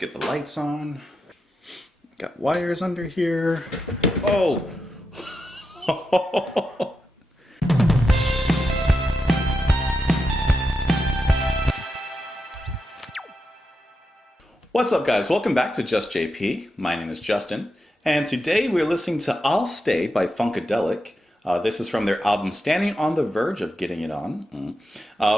get the lights on. Got wires under here. Oh! What's up, guys? Welcome back to Just JP. My name is Justin, and today we're listening to I'll Stay by Funkadelic. This is from their album Standing on the Verge of Getting It On,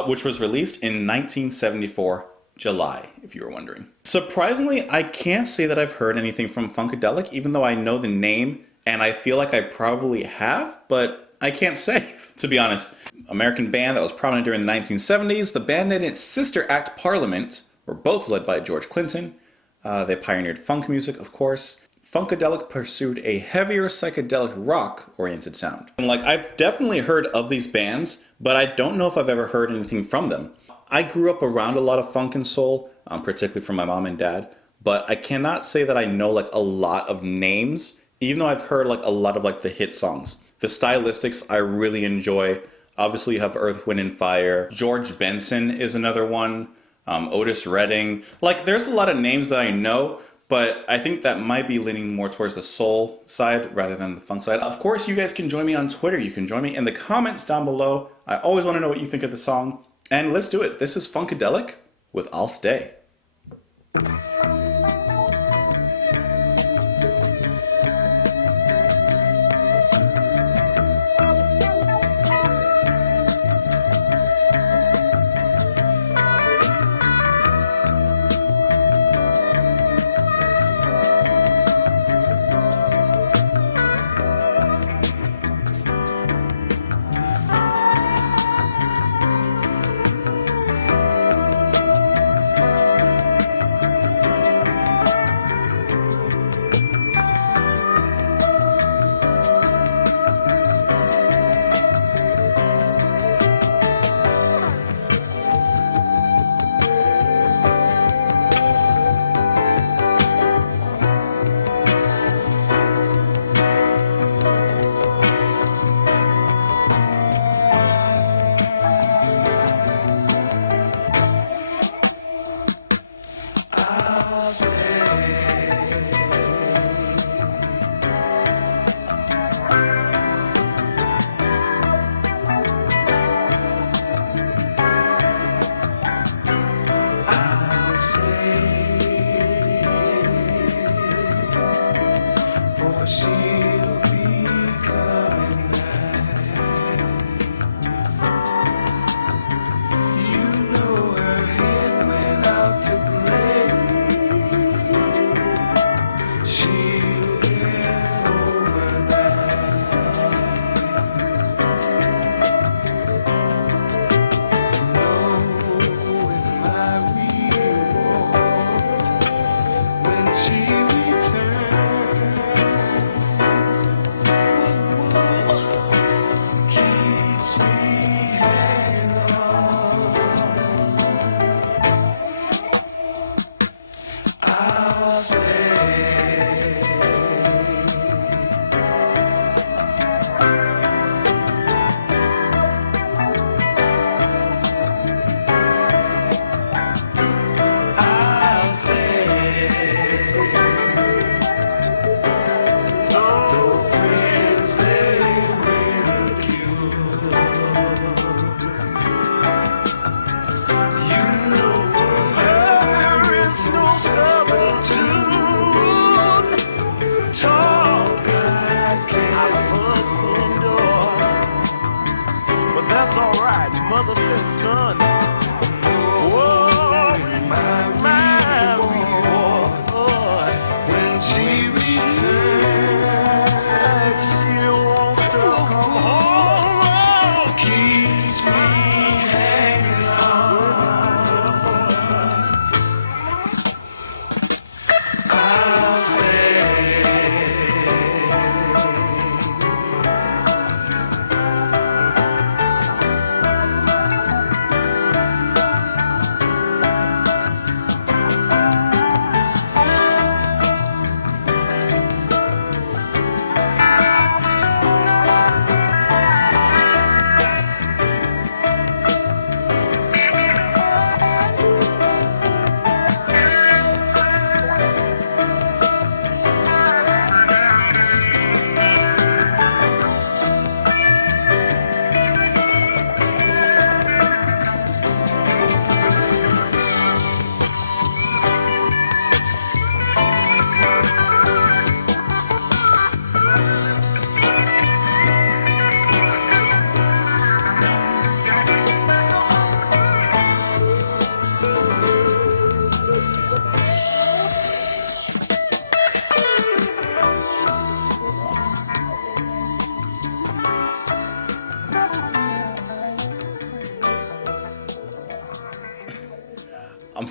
which was released in 1974, July, if you were wondering. Surprisingly, I can't say that I've heard anything from Funkadelic, even though I know the name, and I feel like I probably have, but I can't say, to be honest. American band that was prominent during the 1970s. The band and its sister act Parliament were both led by George Clinton. They pioneered funk music, of course. Funkadelic pursued a heavier psychedelic rock-oriented sound. And I've definitely heard of these bands, but I don't know if I've ever heard anything from them. I grew up around a lot of funk and soul, particularly from my mom and dad, but I cannot say that I know a lot of names, even though I've heard a lot of the hit songs. The stylistics I really enjoy. Obviously you have Earth, Wind and Fire. George Benson is another one. Otis Redding. There's a lot of names that I know, but I think that might be leaning more towards the soul side rather than the funk side. Of course, you guys can join me on Twitter. You can join me in the comments down below. I always want to know what you think of the song. And let's do it. This is Funkadelic with I'll Stay. That's all right. Mother says, son. Whoa, my boy. When she returns, she wants to come home. Keeps me hanging on. I'll stay.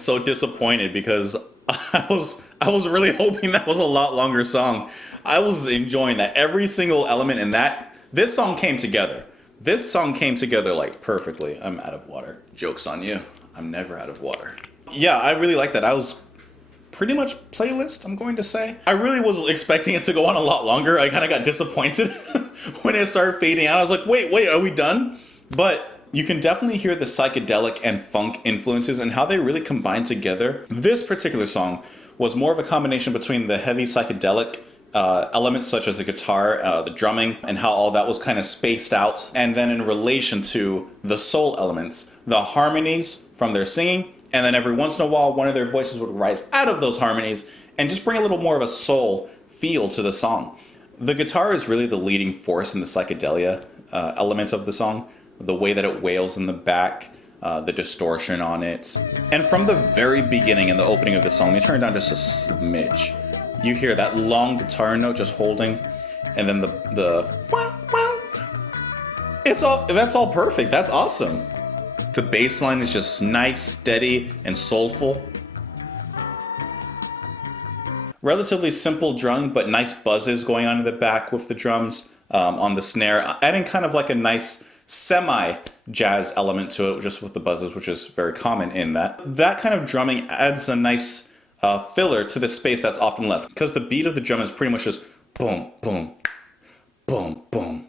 so disappointed because I was really hoping that was a lot longer song. I was enjoying that. Every single element in that. This song came together. This song came together like perfectly. I'm out of water. Joke's on you. I'm never out of water. Yeah, I really like that. I was pretty much playlist, I'm going to say. I really was expecting it to go on a lot longer. I kind of got disappointed when it started fading out. I was like, wait, are we done? But you can definitely hear the psychedelic and funk influences and how they really combine together. This particular song was more of a combination between the heavy psychedelic elements such as the guitar, the drumming, and how all that was kind of spaced out. And then in relation to the soul elements, the harmonies from their singing, and then every once in a while, one of their voices would rise out of those harmonies and just bring a little more of a soul feel to the song. The guitar is really the leading force in the psychedelia element of the song. The way that it wails in the back, the distortion on it. And from the very beginning in the opening of the song, let me turn it down just a smidge. You hear that long guitar note just holding, and then the wow, wow. That's all perfect. That's awesome. The bass line is just nice, steady, and soulful. Relatively simple drum, but nice buzzes going on in the back with the drums on the snare, adding kind of like a nice semi-jazz element to it, just with the buzzes, which is very common in that. That kind of drumming adds a nice filler to the space that's often left, because the beat of the drum is pretty much just boom, boom, boom, boom.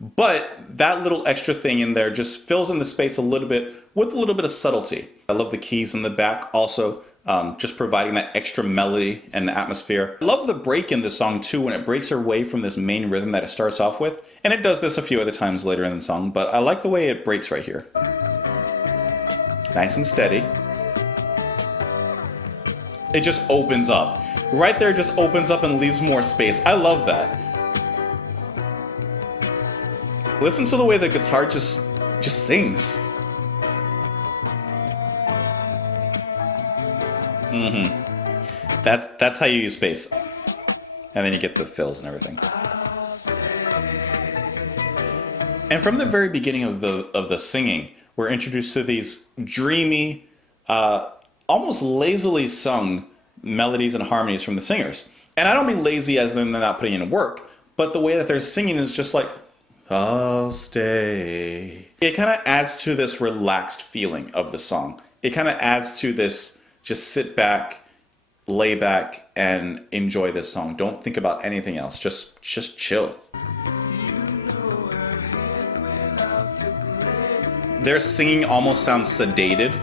But that little extra thing in there just fills in the space a little bit with a little bit of subtlety. I love the keys in the back also, just providing that extra melody and atmosphere. I love the break in the song too, when it breaks away from this main rhythm that it starts off with. And it does this a few other times later in the song, but I like the way it breaks right here. Nice and steady. It just opens up. Right there, just opens up and leaves more space. I love that. Listen to the way the guitar just sings. That's how you use bass. And then you get the fills and everything. And from the very beginning of the singing, we're introduced to these dreamy, almost lazily sung melodies and harmonies from the singers. And I don't mean lazy as in they're not putting in work, but the way that they're singing is just like, I'll stay. It kind of adds to this relaxed feeling of the song. It kind of adds to this just sit back, lay back, and enjoy this song. Don't think about anything else. Just chill. Their singing almost sounds sedated.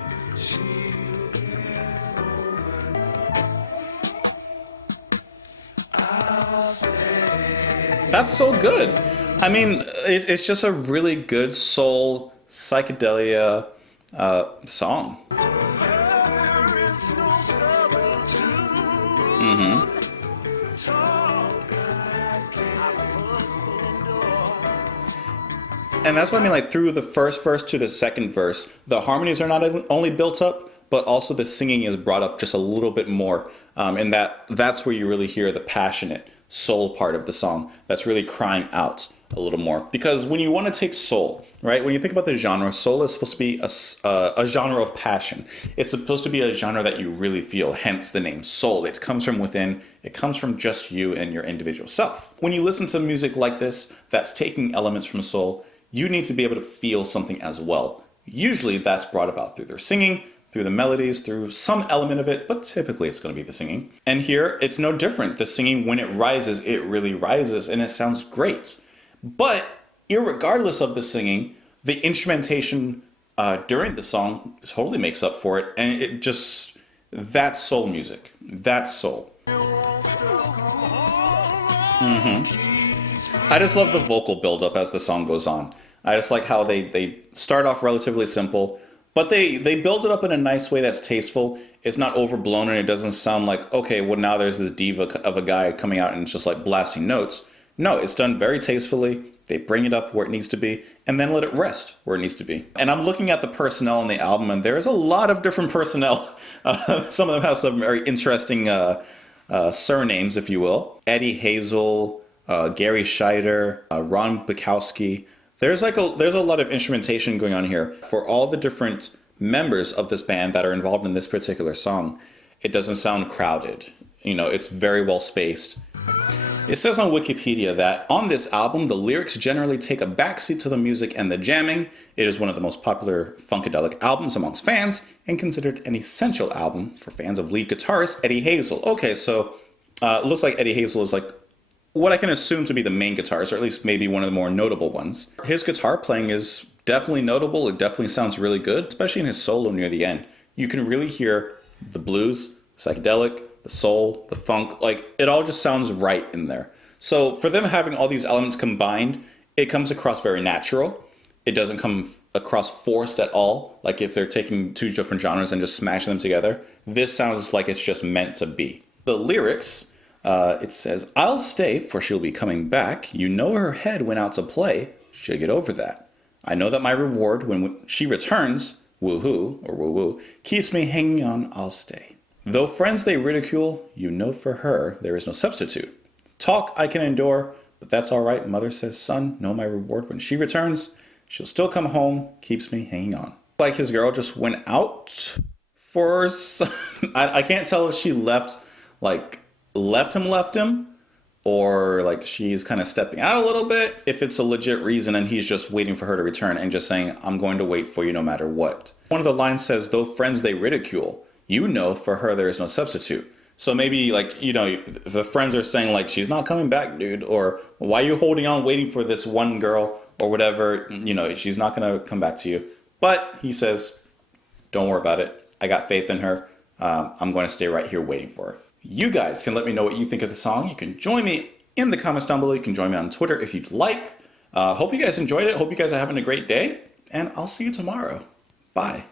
That's so good. I mean, it's just a really good soul psychedelia song. And that's what I mean, like through the first verse to the second verse, the harmonies are not only built up, but also the singing is brought up just a little bit more. And that's where you really hear the passionate soul part of the song that's really crying out a little more. Because when you want to take soul, right? When you think about the genre, soul is supposed to be a genre of passion. It's supposed to be a genre that you really feel, hence the name soul. It comes from within. It comes from just you and your individual self. When you listen to music like this, that's taking elements from soul, you need to be able to feel something as well. Usually that's brought about through their singing, through the melodies, through some element of it, but typically it's going to be the singing. And here, it's no different. The singing, when it rises, it really rises, and it sounds great. But irregardless of the singing, the instrumentation during the song totally makes up for it, and it just, that's soul music. That's soul. I just love the vocal buildup as the song goes on. I just like how they start off relatively simple, but they build it up in a nice way that's tasteful. It's not overblown, and it doesn't sound like, okay, well now there's this diva of a guy coming out and just like blasting notes. No, it's done very tastefully. They bring it up where it needs to be, and then let it rest where it needs to be. And I'm looking at the personnel on the album, and there's a lot of different personnel. Some of them have some very interesting surnames, if you will. Eddie Hazel, Gary Scheider, Ron Bukowski. There's a lot of instrumentation going on here for all the different members of this band that are involved in this particular song, it doesn't sound crowded. You know, it's very well spaced. It says on Wikipedia that on this album, the lyrics generally take a backseat to the music and the jamming. It is one of the most popular Funkadelic albums amongst fans and considered an essential album for fans of lead guitarist Eddie Hazel. Okay, so it looks like Eddie Hazel is like what I can assume to be the main guitarist, or at least maybe one of the more notable ones. His guitar playing is definitely notable. It definitely sounds really good, especially in his solo near the end. You can really hear the blues, psychedelic, the soul, the funk, like it all just sounds right in there. So for them having all these elements combined, it comes across very natural. It doesn't come across forced at all. Like if they're taking two different genres and just smashing them together, this sounds like it's just meant to be. The lyrics, it says, "I'll stay for she'll be coming back. You know her head went out to play. She'll get over that. I know that my reward when she returns, woohoo or woo woo, keeps me hanging on, I'll stay. Though friends they ridicule, you know for her there is no substitute. Talk I can endure, but that's all right. Mother says, son, know my reward when she returns. She'll still come home, keeps me hanging on." Like his girl just went out for some, I can't tell if she left him, or like she's kind of stepping out a little bit. If it's a legit reason and he's just waiting for her to return and just saying, I'm going to wait for you no matter what. One of the lines says, though friends they ridicule, you know for her there is no substitute. So maybe like, you know, the friends are saying like, she's not coming back, dude. Or why are you holding on waiting for this one girl or whatever? You know, she's not going to come back to you. But he says, don't worry about it. I got faith in her. I'm going to stay right here waiting for her. You guys can let me know what you think of the song. You can join me in the comments down below. You can join me on Twitter if you'd like. Hope you guys enjoyed it. Hope you guys are having a great day. And I'll see you tomorrow. Bye.